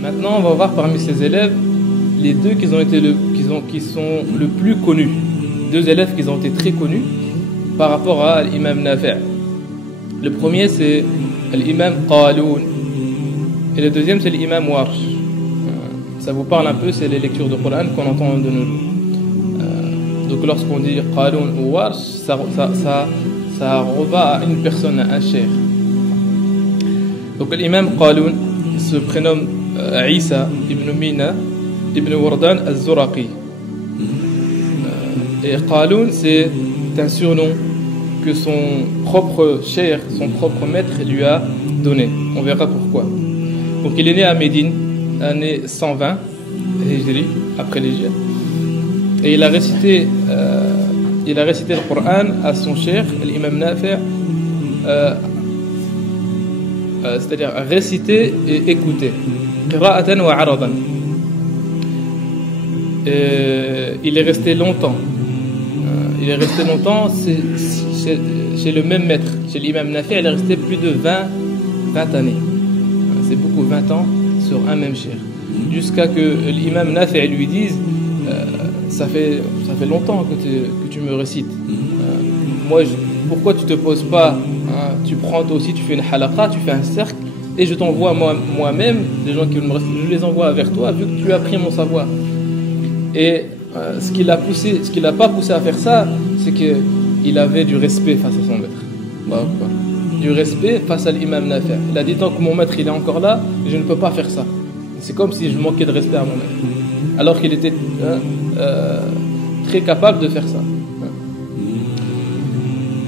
Maintenant, on va voir parmi ses élèves les deux qui sont le plus connus. Deux élèves qui ont été très connus par rapport à l'imam Nafi'. Le premier, c'est l'imam Qaloun. Et le deuxième, c'est l'imam Warsh. Ça vous parle un peu, c'est les lectures de Coran qu'on entend de nos jours. Donc lorsqu'on dit Qaloun ou Warsh, ça revient à une personne, à un cheikh. Donc l'imam Qaloun se prénomme Isa ibn Mina ibn Wardan al-Zuraqi. Et Qaloun, c'est un surnom que son propre cheikh, son propre maître lui a donné. On verra pourquoi. Donc il est né à Médine, année 120 Hijri, après l'Hijr. Et il a récité le Coran à son cheikh, l'imam Nafi', c'est-à-dire réciter et écouter. Qira'atan wa 'aradan. Il est resté longtemps. Chez le même maître, chez l'imam Nafi', il est resté plus de 20 années. C'est beaucoup, 20 ans sur un même cheikh. Jusqu'à que l'imam Nafi' lui dise ça fait longtemps que tu me récites. Pourquoi tu te poses pas, tu prends toi aussi, tu fais une halaqa, tu fais un cercle, et je t'envoie moi-même, des gens qui me récitent, je les envoie vers toi, vu que tu as pris mon savoir. Et ce qui l'a pas poussé à faire ça, c'est qu'il avait du respect face à son maître. Du respect face à l'imam Nafi'. Il a dit, tant que mon maître il est encore là, je ne peux pas faire ça. C'est comme si je manquais de respect à mon maître. Alors qu'il était très capable de faire ça.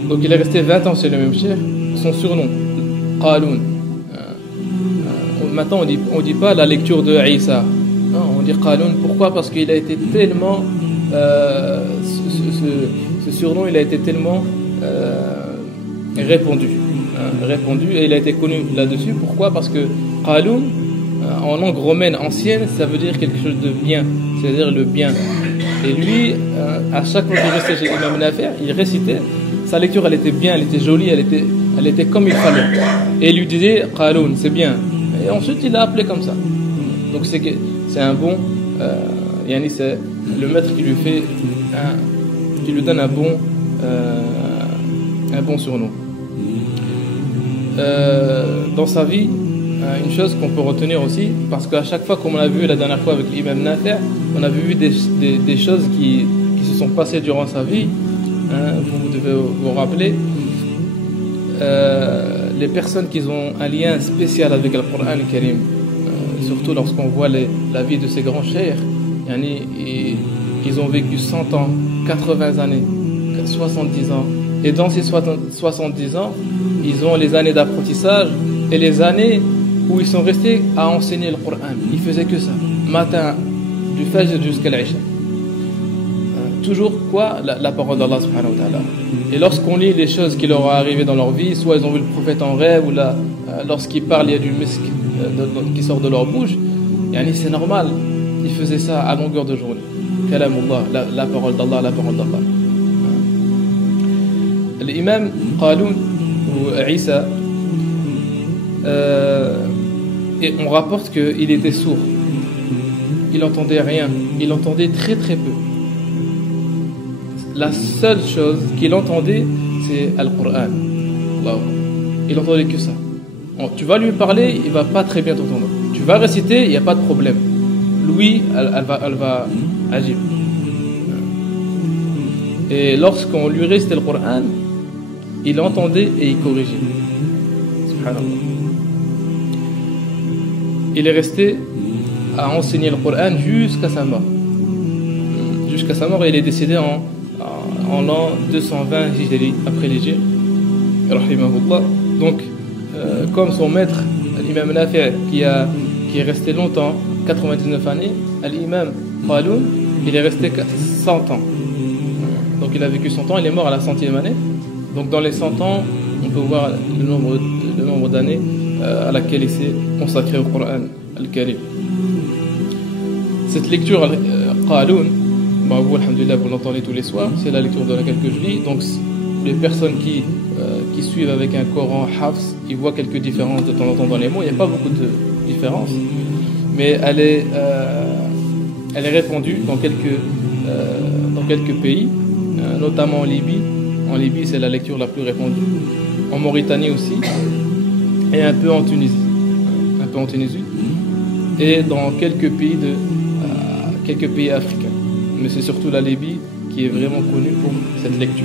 Donc il est resté 20 ans chez le même cheikh. Son surnom, Qaloun. Maintenant on dit pas la lecture de Isa. Non, on dit Qaloun. Pourquoi? Parce qu'il a été tellement ce surnom il a été tellement répandu et il a été connu là-dessus. Pourquoi? Parce que Qaloun, en langue romaine ancienne, ça veut dire quelque chose de bien, c'est-à-dire le bien. Et lui, à chaque fois qu'il restait chez l'imam Nafi', il récitait. Sa lecture, elle était bien, elle était jolie, elle était comme il fallait. Et il lui disait Qaloun, c'est bien. Et ensuite, il l'a appelé comme ça. Donc c'est un bon, c'est le maître qui lui donne un bon surnom. Dans sa vie, une chose qu'on peut retenir aussi, parce qu'à chaque fois, comme on l'a vu la dernière fois avec l'imam Nafi', on a vu des choses qui se sont passées durant sa vie. Vous devez vous rappeler les personnes qui ont un lien spécial avec le Coran al-Karim, surtout lorsqu'on voit la vie de ces grands cheikhs. Ils ont vécu 100 ans, 80 années, 70 ans, et dans ces 70 ans ils ont les années d'apprentissage et les années où ils sont restés à enseigner le Coran. Ils faisaient que ça, matin, du Fajr jusqu'à l'Isha. Toujours quoi? La parole d'Allah subhanahu wa ta'ala. Et lorsqu'on lit les choses qui leur sont arrivées dans leur vie, soit ils ont vu le prophète en rêve, ou lorsqu'ils parlent, il y a du misk qui sort de leur bouche, c'est normal. Ils faisaient ça à longueur de journée. Kalamullah, la parole d'Allah, la parole d'Allah. L'imam Qaloun ou Isa, et on rapporte qu'il était sourd. Il n'entendait rien. Il entendait très très peu. La seule chose qu'il entendait, c'est Al-Qur'an. Il entendait que ça. Tu vas lui parler, il va pas très bien t'entendre. Tu vas réciter, il n'y a pas de problème. Lui, elle va agir. Et lorsqu'on lui récitait le Qur'an, il entendait et il corrigeait. Subhanallah. Il est resté à enseigner le Coran jusqu'à sa mort. Jusqu'à sa mort, il est décédé en l'an 220 Hijri, après l'Hijr. Rahimahullah. Donc, comme son maître, l'imam Nafi', qui est resté longtemps, 99 années, l'imam Qaloun, il est resté 100 ans. Donc, il a vécu 100 ans, il est mort à la 100e année. Donc, dans les 100 ans, on peut voir le nombre d'années à laquelle il s'est consacré au Coran al-Karim. Cette lecture Qaloun, vous, alhamdulillah, vous l'entendez tous les soirs, c'est la lecture de laquelle que je lis. Donc les personnes qui suivent avec un Coran Hafs, ils voient quelques différences de temps en temps dans les mots. Il n'y a pas beaucoup de différences, mais elle est répandue dans quelques pays, notamment en Libye. En Libye, c'est la lecture la plus répandue. En Mauritanie aussi, et un peu en Tunisie. Et dans quelques pays africains. Mais c'est surtout la Libye qui est vraiment connue pour cette lecture.